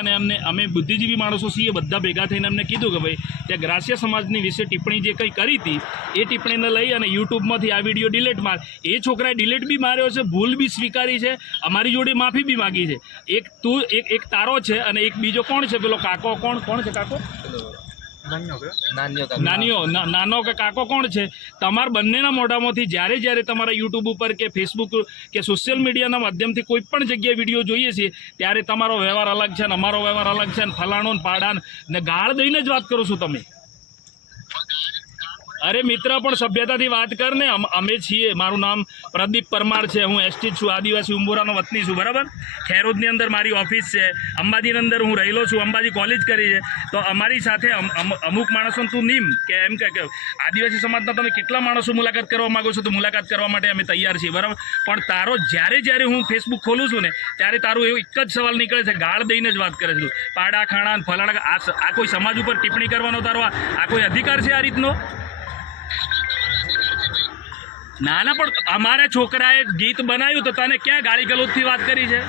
અને અમે બુદ્ધિજીવી માણસો છીએ બધા ભેગા થઈને અમને કીધું કે ભાઈ ત્યાં ગ્રાસ્ય સમાજની વિશે ટિપ્પણી જે કંઈ કરી હતી એ ટિપ્પણીને લઈ અને યુટ્યુબમાંથી આ વિડીયો ડિલીટ માર. એ છોકરાએ ડિલીટ બી માર્યો છે, ભૂલ બી સ્વીકારી છે, અમારી જોડે માફી બી માગી છે. એક તારો છે અને એક બીજો કોણ છે પેલો કાકો? કોણ છે કાકો? નાનો કે કાકો કોણ છે? તમારા બંનેના મોઢામાંથી જ્યારે તમારા યુટ્યુબ ઉપર કે ફેસબુક કે સોશિયલ મીડિયાના માધ્યમથી કોઈ પણ જગ્યાએ વિડીયો જોઈએ છીએ ત્યારે તમારો વ્યવહાર અલગ છે ને અમારો વ્યવહાર અલગ છે ને ફલાણો ને પાડાન ને ગાળ દઈને જ વાત કરો છો તમે. અરે મિત્ર પણ સભ્યતાથી વાત કર ને. અમે છીએ, મારું નામ પ્રદીપ પરમાર છે, હું એસટી છું, આદિવાસી ઉંબોરાનો વતની છું, બરાબર. ખેરોદની અંદર મારી ઓફિસ છે, અંબાજીની અંદર હું રહેલો છું, અંબાજી કોલેજ કરી છે. તો અમારી સાથે અમુક માણસો તું નીમ કે એમ કે આદિવાસી સમાજના તમે કેટલા માણસો મુલાકાત કરવા માગો છો તો મુલાકાત કરવા માટે અમે તૈયાર છીએ, બરાબર. પણ તારો જ્યારે હું ફેસબુક ખોલું છું ને ત્યારે તારું એવું એક જ સવાલ નીકળે છે, ગાળ દઈને જ વાત કરે છે. પાડા ખાણા ફલાણા આ કોઈ સમાજ ઉપર ટિપ્પણી કરવાનો તારો આ કોઈ અધિકાર છે આ રીતનો? ના પણ અમારા છોકરાએ ગીત બનાવ્યું તો તને ક્યાં ગાળી ગલોચથી વાત કરી છે?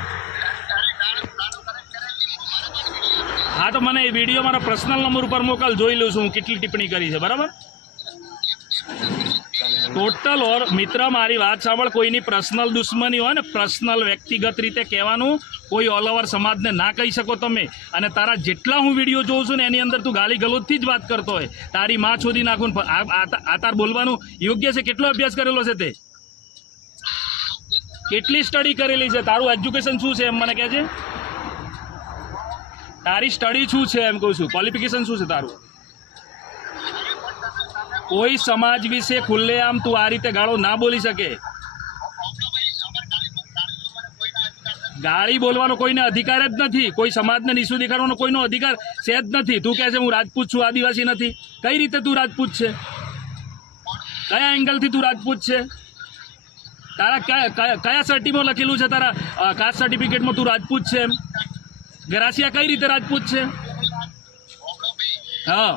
હા તો મને એ વિડીયો મારા પર્સનલ નંબર ઉપર મોકલ, જોઈ લઉં છું હું કેટલી ટિપ્પણી કરી છે, બરાબર. ટોટલ ઓર મિત્ર મારી વાત સાંભળ, કોઈની પર્સનલ દુશ્મની હોય ને પર્સનલ વ્યક્તિગત રીતે કહેવાનું કોઈ ઓલ ઓવર સમાજને ના કહી શકો તમે. અને તારા જેટલા હું વિડીયો જોઉં છું ને એની અંદર તું ગાલી ગલોચથી જ વાત કરતો હોય. તારી માં છોડી નાખું આ તાર બોલવાનું યોગ્ય છે? કેટલો અભ્યાસ કરેલો છે તે? કેટલી સ્ટડી કરેલી છે? તારું એજ્યુકેશન શું છે એમ મને કહે છે? તારી સ્ટડી શું છે એમ કહું છું, ક્વોલિફિકેશન શું છે તારું? કોઈ સમાજ વિશે ખુલ્લેઆમ તું આ રીતે ગાળો ના બોલી શકે. ગાળી બોલવાનો કોઈને અધિકાર જ નથી. કોઈ સમાજને નીચું દેખાડવાનો કોઈનો અધિકાર છે જ નથી. તું કહે છે હું રાજપૂત છું, આદિવાસી નથી. કઈ રીતે તું રાજપૂત છે? કયા એંગલથી તું રાજપૂત છે? તારા કયા સર્ટિફિકેટમાં લખેલું છે તારા કાસ્ટ સર્ટિફિકેટમાં તું રાજપૂત છે એમ? ગ્રાસિયા કઈ રીતે રાજપૂત છે? હા,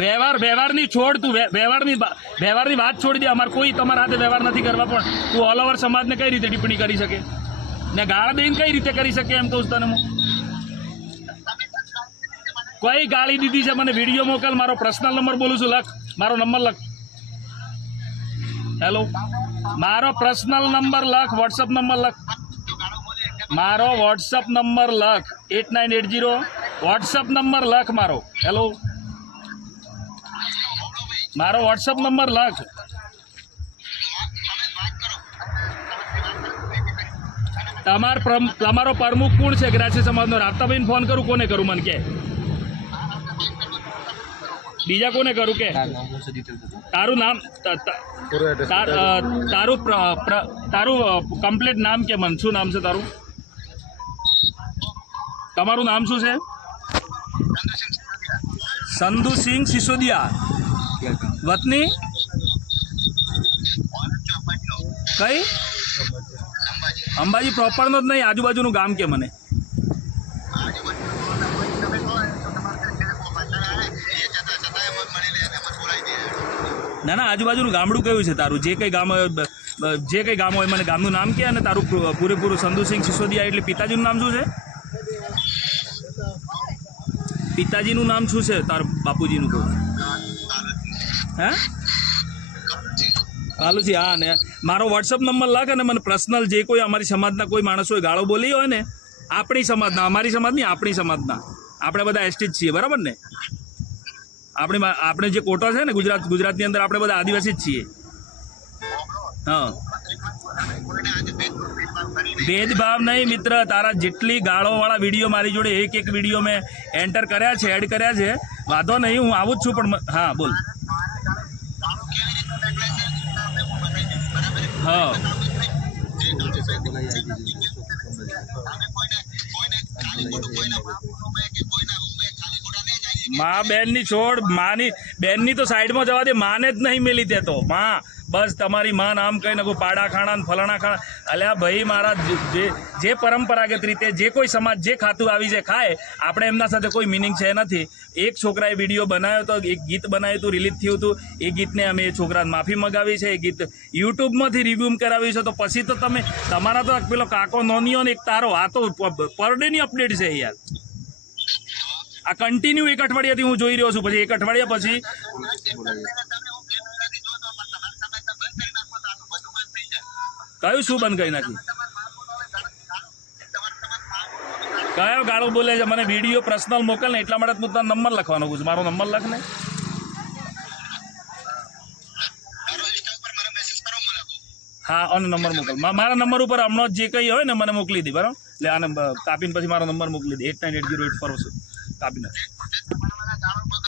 વ્યવહારની છોડ, તું વ્યવહારની વાત છોડી દે. અમારે કોઈ તમારા હાથે વ્યવહાર નથી કરવા, પણ તું ઓલ ઓવર સમાજને કઈ રીતે ટિપ્પણી કરી શકે ને ગાળ દઈને કઈ રીતે કરી શકે એમ કહું તને હું. કોઈ ગાળી દીધી છે મને વિડીયો મોકલ. મારો પર્સનલ નંબર બોલું છું, લખ મારો નંબર લખ. હેલો, મારો પર્સનલ નંબર લખ, વોટ્સઅપ નંબર લખ. મારો વોટ્સઅપ નંબર લખ 8980. વોટ્સઅપ નંબર લખ મારો. હેલો, મારો વોટ્સઅપ નંબર લખ. તમારો પ્રમુખ કોણ છે ગ્રાસ્ય સમાજનો? રાતાભાઈને ફોન કરું? કોને કરું મને કે? બીજા કોને કરું કે? તારું નામ, તારું કમ્પ્લીટ નામ કે મને? શું નામ છે તારું? તમારું નામ શું છે? સંધુસિંહ સિસોદિયા. વતની કઈ? અંબાજી પ્રોપરનો જ નહીં, આજુબાજુનું ગામ કે મને? ના આજુબાજુનું ગામડું કયું છે તારું? જે કંઈ ગામ હોય મને ગામનું નામ કે. અને તારું પૂરેપૂરું સંધુસિંહ સિસોદિયા એટલે પિતાજીનું નામ શું છે? પિતાજીનું નામ શું છે તાર બાપુજીનું? કહું હે કાલુજી. હા ને મારો વોટ્સઅપ નંબર લખ અને મને પર્સનલ જે કોઈ અમારી સમાજના કોઈ માણસોએ ગાળો બોલી હોય ને, આપણી સમાજના, અમારી સમાજની, આપણી સમાજના, આપણે બધા એસટી જ છીએ, બરાબર ને? આપણે જે કોટો છે ને ગુજરાતની અંદર આપણે બધા આદિવાસી જ છીએ. હા, ભેદભાવ નહીં મિત્ર. તારા જેટલી ગાળોવાળા વિડીયો મારી જોડે એક વિડીયો મેં એન્ટર કર્યા છે, એડ કર્યા છે, વાંધો નહીં, હું આવું જ છું. પણ હા બોલ. હા, મા બેનની છોડ, માની બેનની તો સાઈડમાં જવા દે. માને જ નહીં મેલી તે તો. બસ તમારી માં નામ કહીને કોઈ પાડા ખાણા ને ફલાણા ખાણા, અલ્યા ભાઈ મારા જે પરંપરાગત રીતે જે કોઈ સમાજ જે ખાતું આવી છે ખાય, આપણે એમના સાથે કોઈ મિનિંગ છે નથી. એક છોકરાએ વિડીયો બનાવ્યો હતો, એક ગીત બનાવ્યું હતું, રિલીઝ થયું હતું, એ ગીતને અમે એ છોકરાને માફી મગાવી છે, એ ગીત યુટ્યુબમાંથી રિવ્યૂ કરાવ્યું છે. તો પછી તો તમે તમારા તો પેલો કાકો નોનિયો ને એક તારો, આ તો પર ડેની અપડેટ છે યાર. આ કન્ટિન્યુ એક અઠવાડિયાથી હું જોઈ રહ્યો છું, પછી એક અઠવાડિયા પછી કયું શું બંધ કરી નાખ્યું? કયો ગાળો બોલે છે? મને વિડીયો પર્સનલ મોકલ ને, એટલા માટે હું તને નંબર લખવાનો છું. મારો નંબર લખ ને. હા, અને નંબર મોકલ. મારા નંબર ઉપર હમણાં જે કંઈ હોય ને મને મોકલી દી, બરાબર? એટલે આને કાપીને પછી મારો નંબર મોકલી દે. 898084 કાપીને.